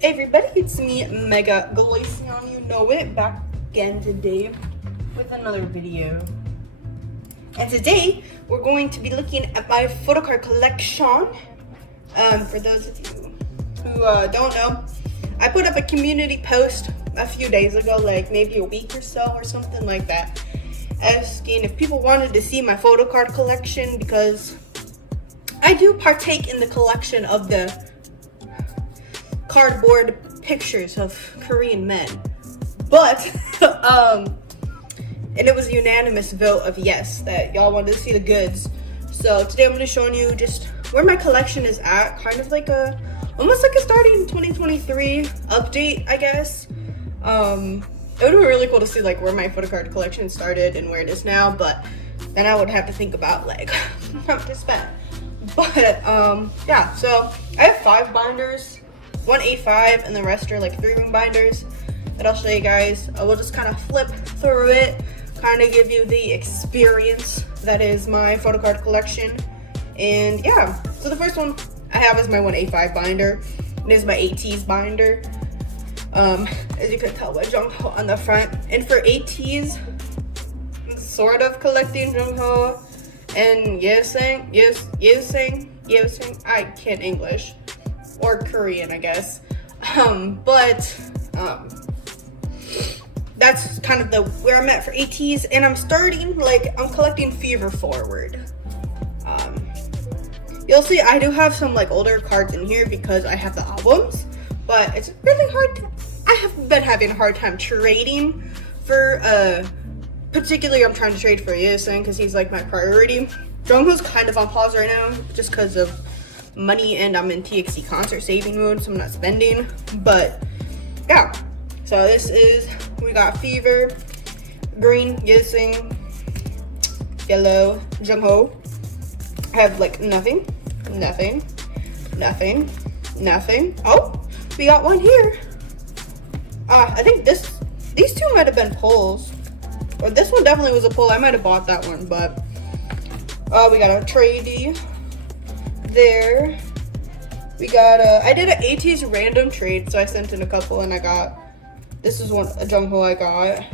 Hey everybody, it's me, Mega Glacian, you know it, back again today with another video. And today, we're going to be looking at my Photocard collection. For those of you who don't know, I put up a community post a few days ago, like maybe a week or so or something like that, asking if people wanted to see my Photocard collection because I do partake in the collection of the cardboard pictures of Korean men, but and it was a unanimous vote of yes that y'all wanted to see the goods. So today I'm going to show you just where my collection is at, kind of like almost like a starting 2023 update, I guess. It would be really cool to see like where my Photocard collection started and where it is now, but then I would have to think about like how to spend. But yeah, so I have 5 binders, 1 A5, and the rest are like 3-ring binders that I'll show you guys. I will just kind of flip through it, kind of give you the experience that is my Photocard collection. And yeah, so the first one I have is my 1 A5 binder. It is my Ateez binder. As you can tell by Jungho on the front. And for Ateez, I'm sort of collecting Jungho and Yeseng. I can't English. Or Korean, I guess. That's kind of where I'm at for Ateez, and I'm collecting Fever Forward. You'll see I do have some like older cards in here because I have the albums, but it's really hard. I have been having a hard time trading for particularly I'm trying to trade for Yeseng because he's like my priority. Jungho's kind of on pause right now just because of money, and I'm in TXT concert saving mode, so I'm not spending. But yeah, so we got Fever, green Yeseng, yellow Jungho. I have like nothing. Oh, we got one here. I think these two might have been pulls, or this one definitely was a pull. I might have bought that one, but we got a tradey there. We got I did an Ateez random trade, so I sent in a couple, and I got, this is a Jungho I got,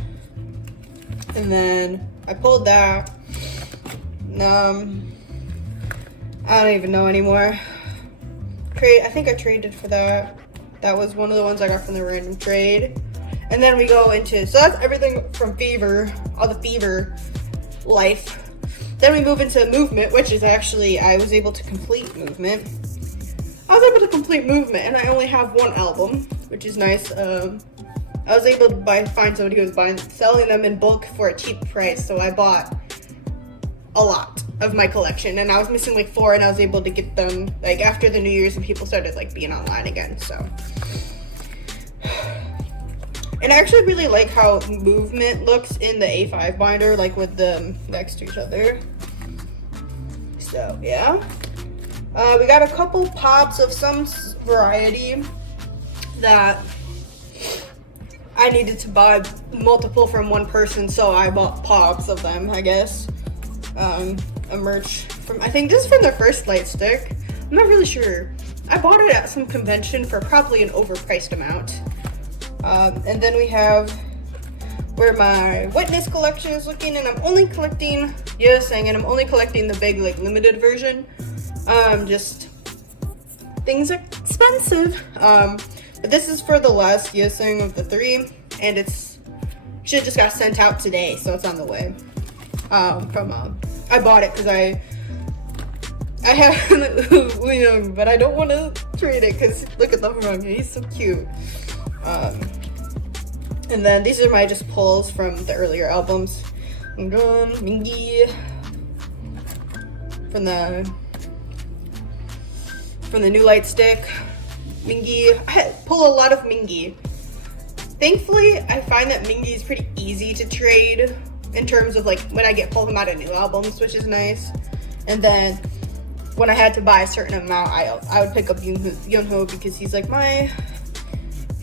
and then I pulled that. I don't even know anymore. I think I traded for that. That was one of the ones I got from the random trade. And then we go into, so that's everything from Fever, all the Fever life. Then we move into Movement, which is actually, I was able to complete Movement. And I only have 1 album, which is nice. I was able to find somebody who was selling them in bulk for a cheap price, so I bought a lot of my collection, and I was missing like 4, and I was able to get them like after the New Year's and people started like being online again. So, and I actually really like how Movement looks in the A5 binder, like with them next to each other. So yeah, we got a couple pops of some variety that I needed to buy multiple from one person, so I bought pops of them, I guess. A merch from, I think this is from their first light stick. I'm not really sure. I bought it at some convention for probably an overpriced amount. And then we have where my Witness collection is looking, and I'm only collecting Yeseng, and I'm only collecting the big like limited version. Just things are expensive. But this is for the last Yeseng of the 3, and it's should just got sent out today, so it's on the way. I bought it because I have William, but I don't want to trade it because look at the front, he's so cute. And then these are my just pulls from the earlier albums. Mingi from the new light stick. Mingi, I pull a lot of Mingi. Thankfully, I find that Mingi is pretty easy to trade in terms of like when I get pull them out of new albums, which is nice. And then when I had to buy a certain amount, I would pick up Yunho because he's like my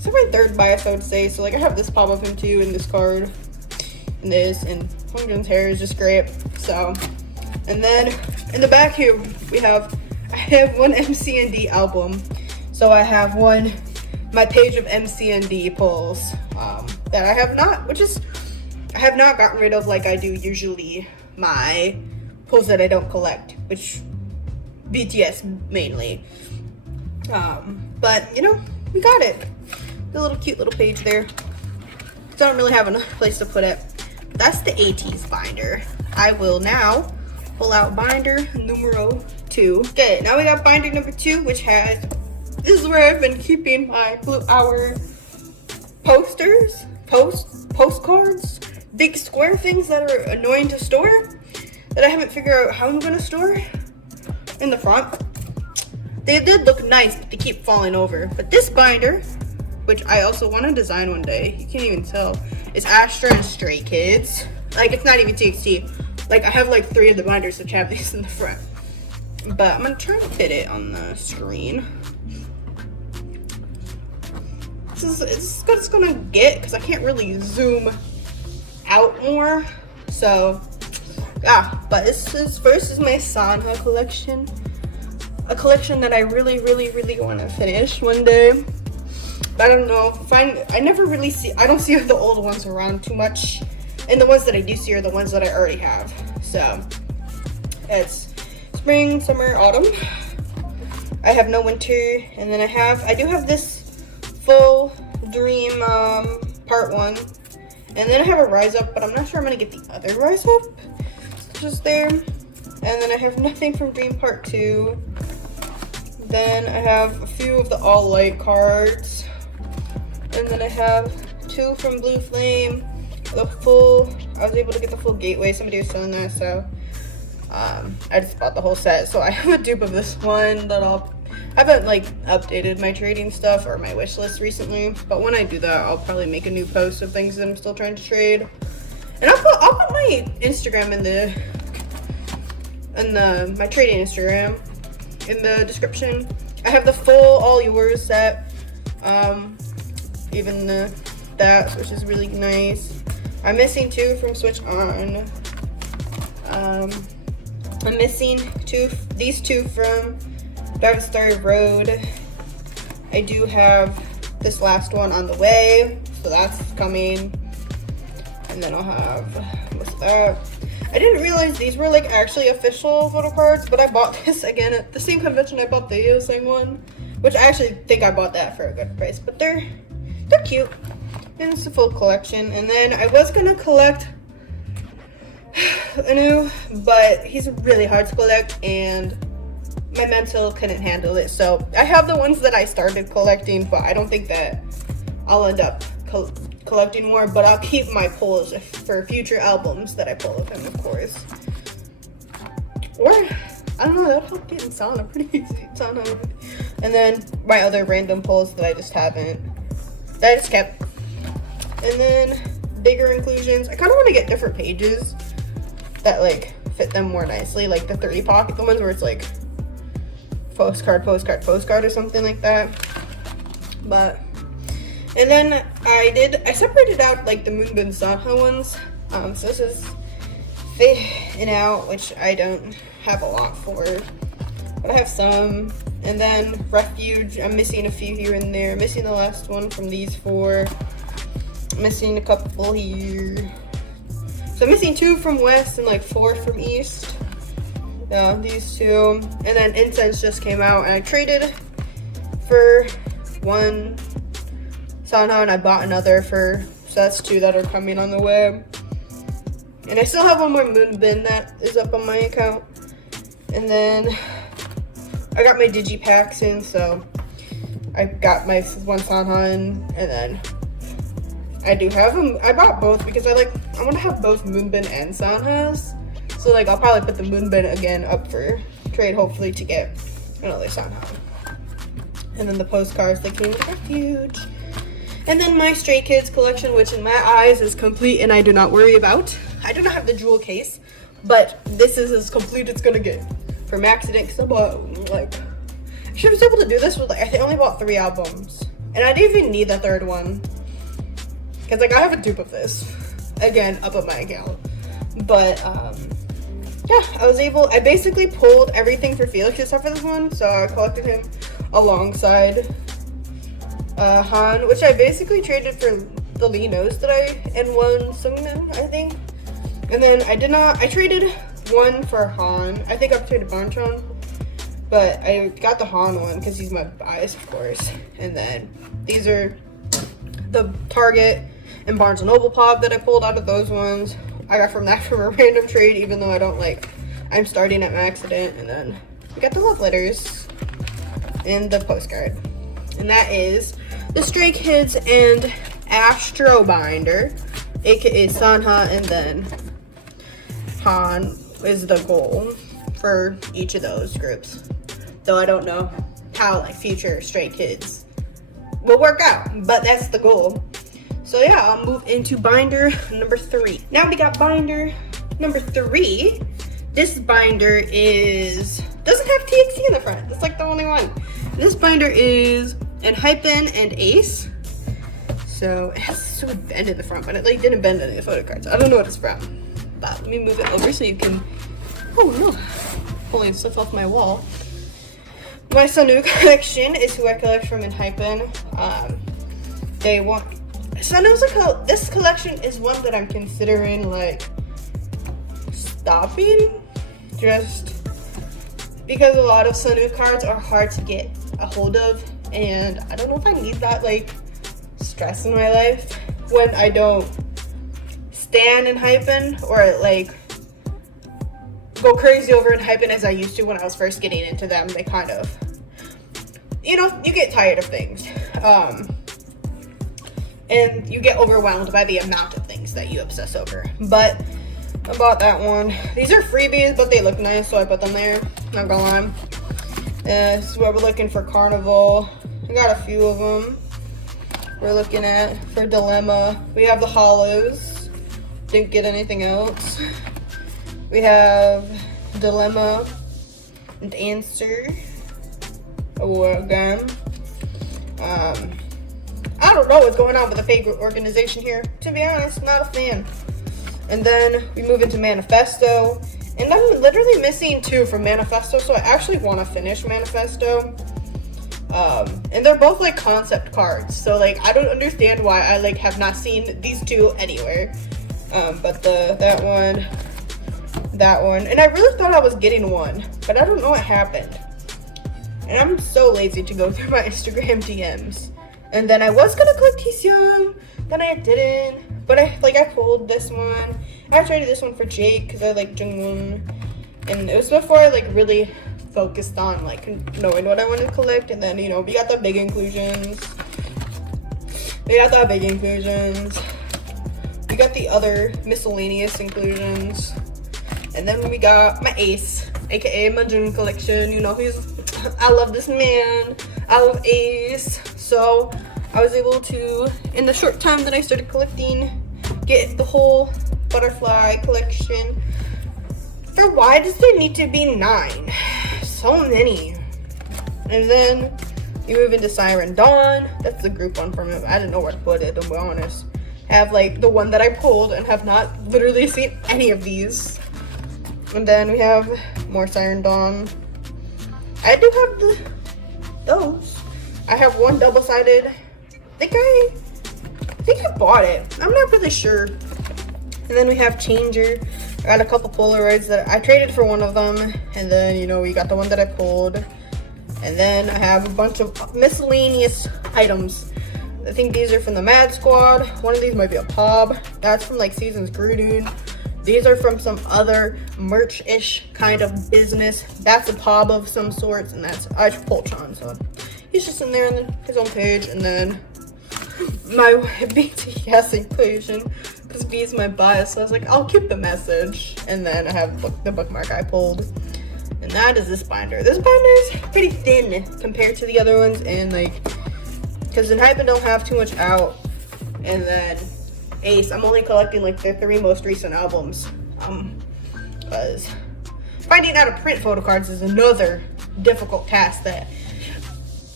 3rd bias, I would say. So like I have this pop of him too, and this card, and this, and Hongjoong's hair is just great. So, and then in the back here I have 1 MC&D album. So I have 1 my page of MC&D pulls that I have not, I have not gotten rid of like I do usually my pulls that I don't collect, which BTS mainly. But you know, we got it. The little cute little page there. Don't really have enough place to put it. That's the Ateez binder. I will now pull out binder numero 2. Okay, now we got binder number 2, which has, this is where I've been keeping my Blue Hour posters, postcards, big square things that are annoying to store, that I haven't figured out how I'm gonna store in the front. They did look nice, but they keep falling over. But this binder, which I also want to design one day, you can't even tell, is Astro and Stray Kids. Like, it's not even TXT. Like, I have like 3 of the binders which have these in the front. But I'm gonna try to fit it on the screen. This is as good as it's gonna get, because I can't really zoom out more. So, yeah, but this is, first is my Sanha collection. A collection that I really want to finish one day. But I don't know, I never really see, I don't see the old ones around too much. And the ones that I do see are the ones that I already have. So, it's spring, summer, autumn. I have no winter. And then I do have this full Dream part 1. And then I have a Rise Up, but I'm not sure I'm going to get the other Rise Up. It's just there. And then I have nothing from Dream part 2. Then I have a few of the All Light cards. And then I have 2 from Blue Flame. The full, I was able to get the full Gateway. Somebody was selling that, so I just bought the whole set. So I have a dupe of this one that I haven't like updated my trading stuff or my wish list recently. But when I do that, I'll probably make a new post of things that I'm still trying to trade. And I'll put my Instagram in my trading Instagram in the description. I have the full All Yours set, even that, which is really nice. I'm missing 2 from Switch On. I'm missing these two from Dark Star Road. I do have this last one on the way, so that's coming. And then I'll have, what's that? I didn't realize these were like actually official photo cards, but I bought this again at the same convention I bought the Yosang one, which I actually think I bought that for a good price, but they're cute. And it's a full collection. And then I was gonna collect Anu, but he's really hard to collect and my mental couldn't handle it. So I have the ones that I started collecting, but I don't think that I'll end up collecting more, but I'll keep my pulls for future albums that I pull of him, of course. Or, I don't know, that'll help getting Sana pretty easy. Sana. And then my other random pulls that I just haven't, that I just kept. And then bigger inclusions. I kind of want to get different pages that like fit them more nicely, like the 30 pocket, the ones where it's like postcard or something like that. But, and then I separated out like the Moonbin Sanha ones. So this is Fit Out, which I don't have a lot for, but I have some. And then Refuge, I'm missing a few here and there. Missing the last one from these 4. Missing a couple here. So I'm missing 2 from West and like 4 from East. Yeah, these 2. And then Incense just came out and I traded for 1 Sanha and I bought another so that's 2 that are coming on the way. And I still have one more Moonbin that is up on my account. And then I got my Digipacks in, so I got my 1 Sanha in, and then I do have them. I bought both because I want to have both Moonbin and Sanhas. So like I'll probably put the Moonbin again up for trade, hopefully, to get another Sanha. And then the postcards that came with Refuge. And then my Stray Kids collection, which in my eyes is complete and I do not worry about. I do not have the jewel case, but this is as complete as it's gonna get. From accident, because I bought, like, I should have been able to do this with, like, I only bought 3 albums. And I didn't even need the 3rd one. Because, like, I have a dupe of this. Again, up on my account. But, yeah, I basically pulled everything for Felix except for this one. So I collected him alongside Han, which I basically traded for the Linos that and one Sungmin, I think. And then I traded one for Han. I think I've traded Bonchon, but I got the Han one because he's my bias, of course. And then these are the Target and Barnes & Noble pop that I pulled out of those ones. I got from a random trade, even though I don't I'm starting at my accident. And then we got the love letters and the postcard. And that is the Stray Kids and Astro binder, aka Sanha, and then Han is the goal for each of those groups. Though I don't know how future Stray Kids will work out, but that's the goal. So yeah, I'll move into binder number 3. Now we got binder number 3. This binder doesn't have TXT in the front. It's the only one. This binder is Enhypen A.C.E. So it has sort of bend in the front, but it didn't bend any of the photo cards. I don't know what it's from. But let me move it over so you can. Oh no! Pulling stuff off my wall. My Sunu collection is who I collect from Enhypen. They want Sunu's this collection is one that I'm considering stopping, just because a lot of Sunu cards are hard to get a hold of, and I don't know if I need that stress in my life when I don't stand Enhypen or go crazy over Enhypen as I used to when I was first getting into them. They kind of, you get tired of things, and you get overwhelmed by the amount of things that you obsess over. But I bought that one. These are freebies, but they look nice, so I put them there. Not gonna lie. This is what we're looking for Carnival. I got a few of them. We're looking at for Dilemma. We have the Hollows. Didn't get anything else. We have Dilemma and Answer. Again. I don't know what's going on with the favorite organization here. To be honest, not a fan. And then we move into Manifesto. And I'm literally missing 2 from Manifesto, so I actually want to finish Manifesto. And they're both concept cards, so I don't understand why I have not seen these 2 anywhere. But that one, and I really thought I was getting one, but I don't know what happened. And I'm so lazy to go through my Instagram DMs. And then I was gonna collect Taeseung, then I didn't. But I pulled this one. I traded this one for Jake because I like Jungwon, and it was before I really focused on knowing what I wanted to collect. And then we got the big inclusions. We got the other miscellaneous inclusions, and then we got my Ace, aka my Jun collection. I love this man. I love Ace. So I was able to, in the short time that I started collecting, get the whole butterfly collection. For why does there need to be 9? So many. And then you move into Siren Dawn. That's the group one from him. I didn't know where to put it, to be honest. Have the one that I pulled and have not literally seen any of these. And then we have more Siren Dawn. I do have those. I have one double-sided. I think I bought it. I'm not really sure. And then we have Changer. I got a couple Polaroids that I traded for one of them. And then, we got the one that I pulled. And then I have a bunch of miscellaneous items. I think these are from the Mad Squad. One of these might be a Pob. That's from Seasons Grudun. These are from some other merch-ish kind of business. That's a Pob of some sorts, and that's Poltron. So he's just in there on his own page. And then my BTS inclusion, because B is my bias. So I was like, I'll keep the message. And then I have the bookmark I pulled. And that is this binder. This binder is pretty thin compared to the other ones, and because Enhypen don't have too much out. And then Ace, I'm only collecting their 3 most recent albums. Because finding out how to print photo cards is another difficult task that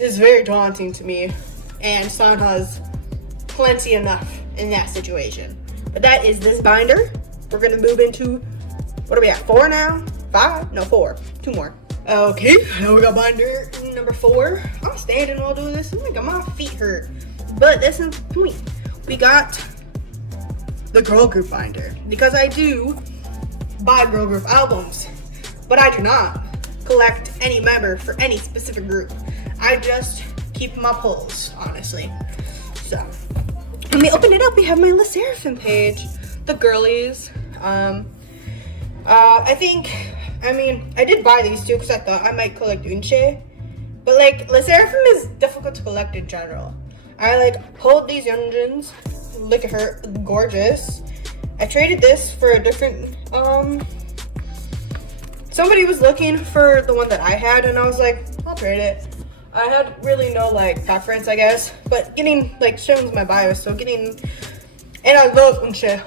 is very daunting to me. And Sanha's plenty enough in that situation. But that is this binder. We're gonna move into, what are we at, 4 now? 5? No, 4. 2 more. Okay, now we got binder number 4. I'm standing while doing this. My feet hurt. But that's not the point. We got the girl group binder, because I do buy girl group albums, but I do not collect any member for any specific group. I just keep my pulls, honestly. So when we open it up, we have my SSerafim page, the girlies. I did buy these too because I thought I might collect Unche, but like SSerafim is difficult to collect in general. I like pulled these youngjins. Look at her, gorgeous. I traded this for a different somebody was looking for the one that I had, and I was like, I'll trade it. I had really no like preference, I guess, but getting like shows my bios, so getting, and I love Unche,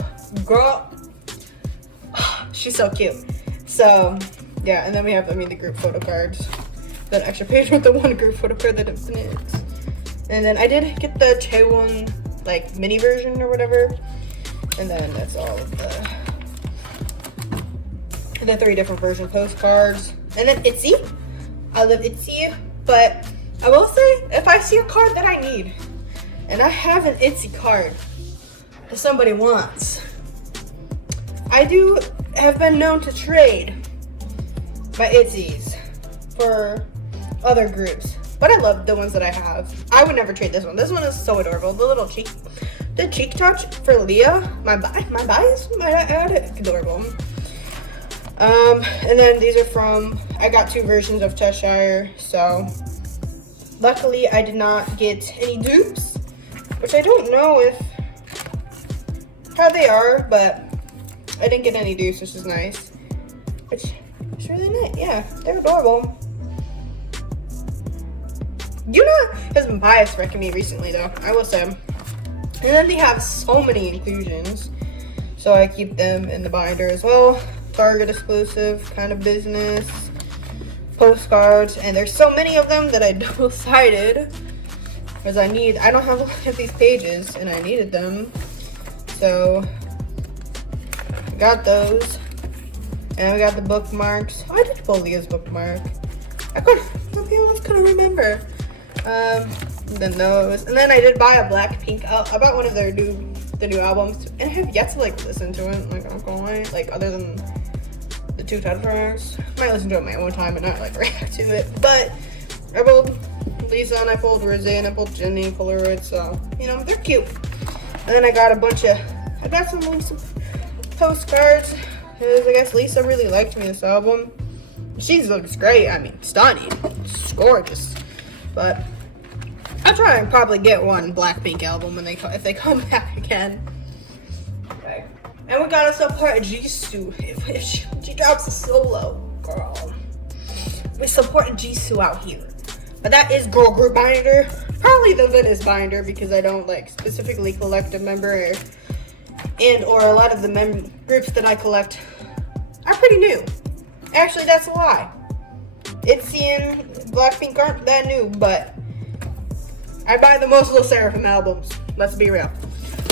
girl. She's so cute. So yeah, and then we have the group photo cards, that extra page with the one group photo card that infinite. And then I did get the Chaewon like mini version or whatever, and then that's all of the 3 different version postcards. And then Itzy, I love Itzy, but I will say, if I see a card that I need and I have an Itzy card that somebody wants, I do have been known to trade my Itzy's for other groups, but I love the ones that I have. I would never trade this one. This one is so adorable. The little cheek touch for Leah, my bias, I add it, adorable. And then these are from, I got 2 versions of Cheshire, so luckily I did not get any dupes, which I don't know how they are, but I didn't get any dupes, which is nice. Which is really nice. Yeah, they're adorable. Yuna has been bias wrecking me recently, though, I will say. And then they have so many inclusions, so I keep them in the binder as well. Target exclusive kind of business, postcards, and there's so many of them that I double-sided because I don't have a lot of these pages and I needed them, so I got those. And we got the bookmarks. Oh, I did pull Leah's bookmark. I couldn't remember. Then those, and then I did buy a BlackPink. I bought one of the new albums, and I have yet to like listen to it. Like, I'm going like other than the 2 title tracks. I might listen to it my own time and not like react to it. But I pulled Lisa and I pulled Rizzy and I pulled Jenny Polaroid, so they're cute. And then I got some Lisa postcards because I guess Lisa really liked me this album. She looks great. I mean, stunning. She's gorgeous. But I'll try and probably get one BlackPink album if they come back again. Okay. And we gotta support Jisoo. If she drops a solo, girl, we support Jisoo out here. But that is girl group binder. Probably the Venice binder because I don't like specifically collect a member, or a lot of the groups that I collect are pretty new. Actually, that's a lie. Itzy and BlackPink aren't that new, but I buy the most SSerafim albums. Let's be real.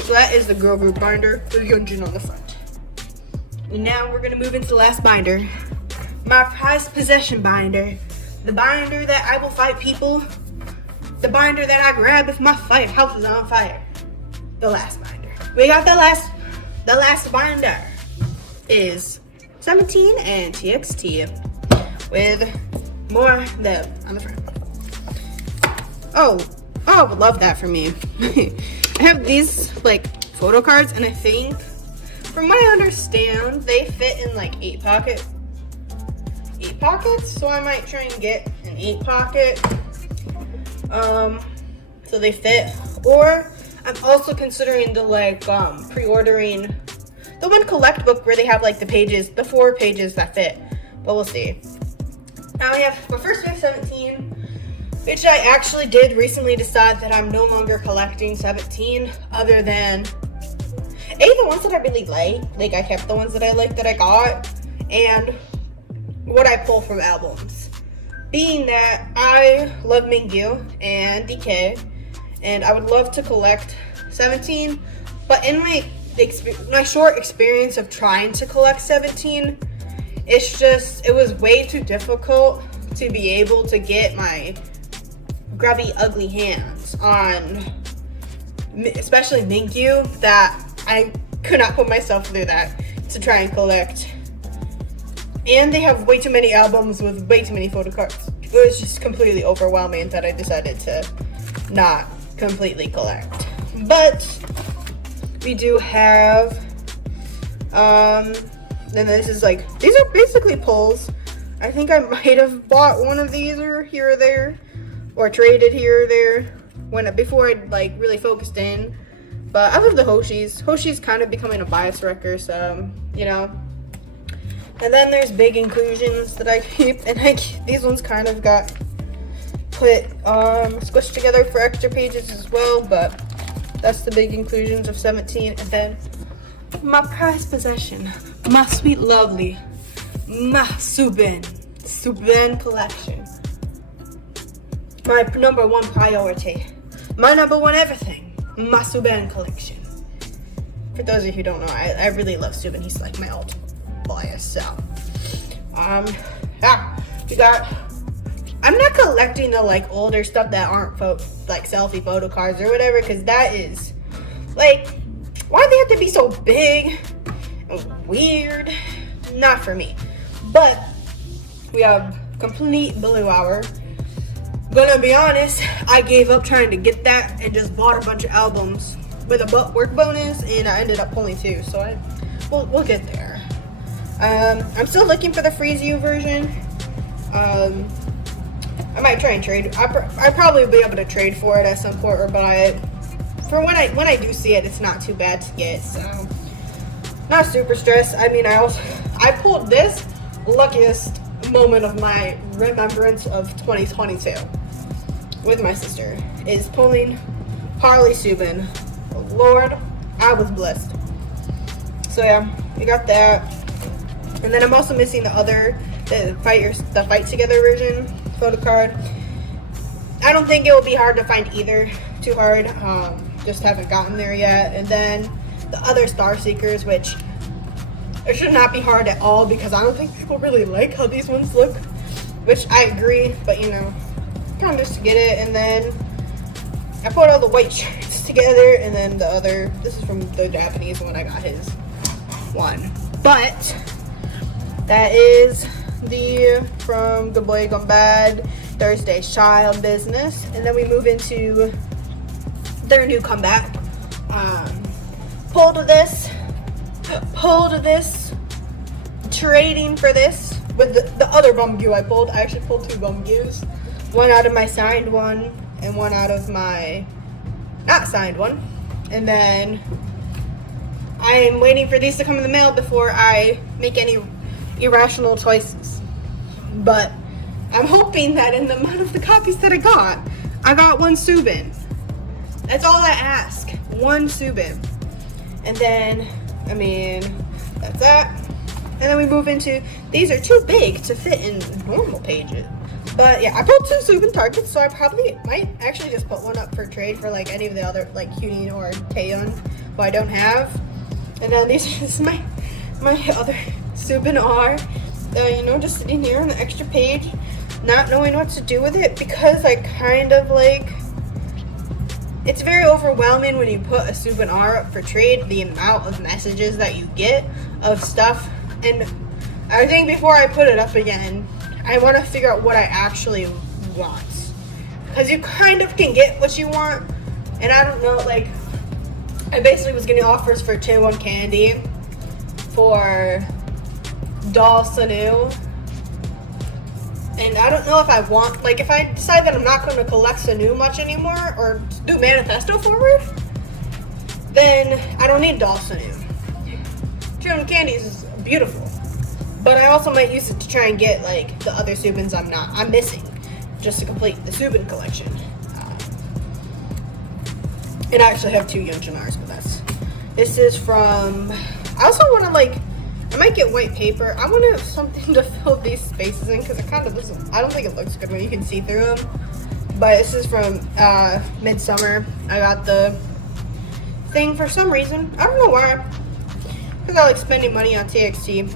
So that is the girl group binder with Yeonjun on the front. And now we're gonna move into the last binder, my prized possession binder, the binder that I will fight people, the binder that I grab if my house is on fire. The last binder. We got the last binder is Seveteen and TXT with more of them on the front. Oh, I would love that for me. I have these like photo cards, and I think, from what I understand, they fit in like 8 pockets. So I might try and get an 8 pocket. So they fit. Or I'm also considering the pre-ordering the one collect book where they have like the 4 pages that fit. But we'll see. Now we have, but first we have 17, which I actually did recently decide that I'm no longer collecting 17, other than the ones that I really like I kept the ones that I like that I got, and what I pull from albums. Being that I love Mingyu and DK, and I would love to collect 17, but in my short experience of trying to collect 17, it was way too difficult to be able to get my grubby, ugly hands on especially Minkyu, that I could not put myself through that to try and collect. And they have way too many albums with way too many photocards. It was just completely overwhelming that I decided to not completely collect. But we do have, then this is like, these are basically pulls. I think I might have bought one of these or here or there, or traded here or there before I like really focused in. But I love the Hoshi's. Hoshi's kind of becoming a bias wrecker, so you know. And then there's big inclusions that I keep, and these ones kind of got put squished together for extra pages as well. But that's the big inclusions of 17. And then my prized possession, my sweet lovely, my Subin collection. My number one priority, my number one everything, my Subin collection. For those of you who don't know, I really love Subin. He's like my ultimate bias. So, yeah, we got. I'm not collecting the like older stuff that aren't like selfie photo cards or whatever, because that is like, why do they have to be so big and weird? Not for me. But we have complete Blue Hour. Gonna be honest, I gave up trying to get that and just bought a bunch of albums with a work bonus, and I ended up pulling 2. So we'll get there. I'm still looking for the Freeze You version. I might try and trade. I probably will be able to trade for it at some point or buy it. For when I do see it, it's not too bad to get. So not super stressed. I mean, I pulled this luckiest moment of my remembrance of 2022 with my sister is pulling Harley Subin. Lord, I was blessed. So yeah, we got that. And then I'm also missing the fight together version photo card. I don't think it will be hard to find either. Too hard. Just haven't gotten there yet. And then the other Star Seekers, which it should not be hard at all because I don't think people really like how these ones look. Which I agree, but you know, kind of just to get it. And then I put all the white shirts together, and then the other. This is from the Japanese one. I got his one, but that is from Good Boy Gone Bad, Thursday's Child Business, and then we move into their new comeback. Pulled this, trading for this with the other Bumgyu I pulled. I actually pulled 2 Bumgyus, one out of my signed one and one out of my not signed one, and then I am waiting for these to come in the mail before I make any irrational choices. But I'm hoping that in the amount of the copies that I got 1 Subin. That's all I ask, 1 Subin. And then, I mean, that's that. And then we move into, these are too big to fit in normal pages. But yeah, I pulled 2 Subin targets, so I probably might actually just put one up for trade for like any of the other, like Hunin or Taeyeon, who I don't have. And then this is my other Subin R, you know, just sitting here on the extra page, not knowing what to do with it because I kind of like, it's very overwhelming when you put a Subin R up for trade, the amount of messages that you get of stuff. And I think before I put it up again, I want to figure out what I actually want, because you kind of can get what you want. And I don't know, like, I basically was getting offers for Taewon Candy, for Doll Sanu, and I don't know if I want, like, if I decide that I'm not going to collect Sanu much anymore or do Manifesto forward, then I don't need Doll Sanu. Taewon Candy is beautiful, but I also might use it to try and get like the other Subins I'm missing, just to complete the Subin collection. And I actually have 2 Yunjinars, but this is from, I also want to like, I might get white paper. I want to have something to fill these spaces in because it kind of doesn't, I don't think it looks good when you can see through them. But this is from Midsummer. I got the thing for some reason. I don't know why. Because I like spending money on TXT.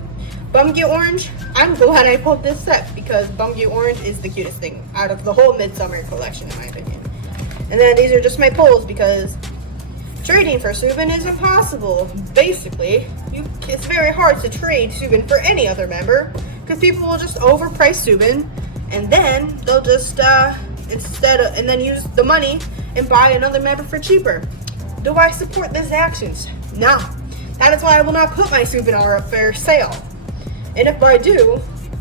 Bumgyu Orange, I'm glad I pulled this set because Bumgyu Orange is the cutest thing out of the whole Midsummer collection in my opinion. And then these are just my pulls because trading for Subin is impossible. Basically, it's very hard to trade Subin for any other member because people will just overprice Subin, and then they'll just and then use the money and buy another member for cheaper. Do I support these actions? No. That is why I will not put my Subin up for sale. And if I do,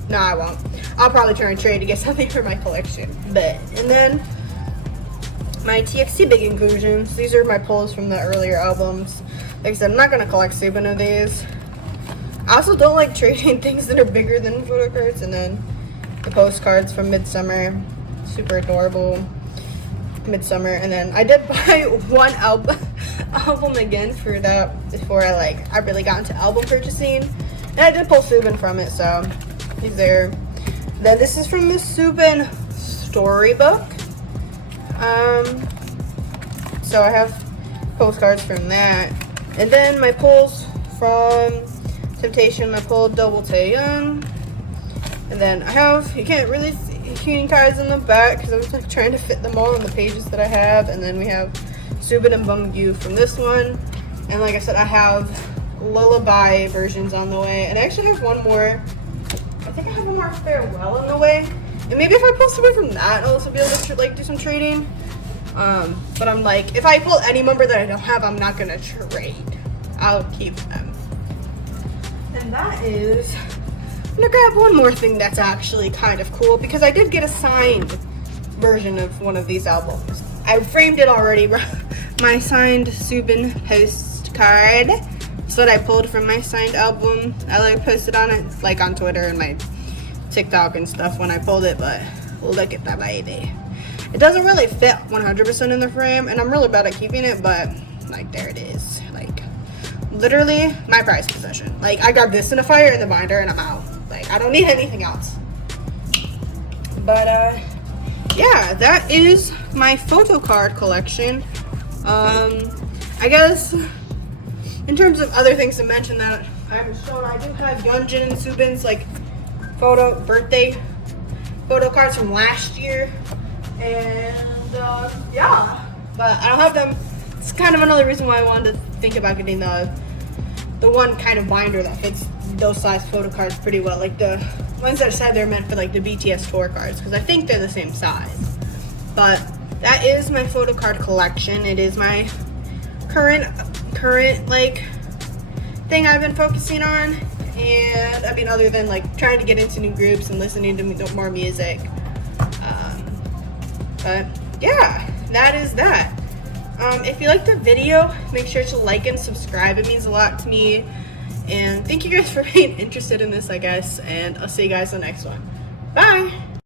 no, I won't. I'll probably try and trade to get something for my collection. And then my TXT big inclusions. These are my pulls from the earlier albums. Like I said, I'm not gonna collect Subin of these. I also don't like trading things that are bigger than photocards. And then the postcards from Midsummer, super adorable. Midsummer, and then I did buy one album again for that before I really got into album purchasing, and I did pull Subin from it, so he's there. Then this is from the Subin storybook. So I have postcards from that, and then my pulls from Temptation. I pulled Double Taeyong, and then I have, you can't really see Queen cards in the back because I was like trying to fit them all on the pages that I have, and then we have Subin and Bumgyu from this one, and like I said, I have Lullaby versions on the way, and I actually have one more. I think I have one more Farewell on the way, and maybe if I pull something from that, I'll also be able to do some trading. But I'm like, if I pull any member that I don't have, I'm not gonna trade. I'll keep them. And that is. I'm gonna grab one more thing that's actually kind of cool because I did get a signed version of one of these albums. I framed it already, my signed Subin postcard. That's what I pulled from my signed album. I posted on it on Twitter and my TikTok and stuff when I pulled it, but look at that baby. It doesn't really fit 100% in the frame, and I'm really bad at keeping it, but there it is. Literally my prized possession. I got this in a fire in the binder and I'm out. I don't need anything else. But yeah, that is my Photocard collection. I guess in terms of other things to mention that I haven't shown, I do have Yeonjun and Subin's birthday photo cards from last year, and yeah, but I don't have them. It's kind of another reason why I wanted to think about getting the one kind of binder that fits those size photo cards pretty well, the ones that said they're meant for the BTS tour cards, because I think they're the same size. But that is my photo card collection. It is my current thing I've been focusing on, and I mean, other than trying to get into new groups and listening to more music. But yeah, that is that. If you liked the video, make sure to like and subscribe. It means a lot to me. And thank you guys for being interested in this, I guess. And I'll see you guys in the next one. Bye!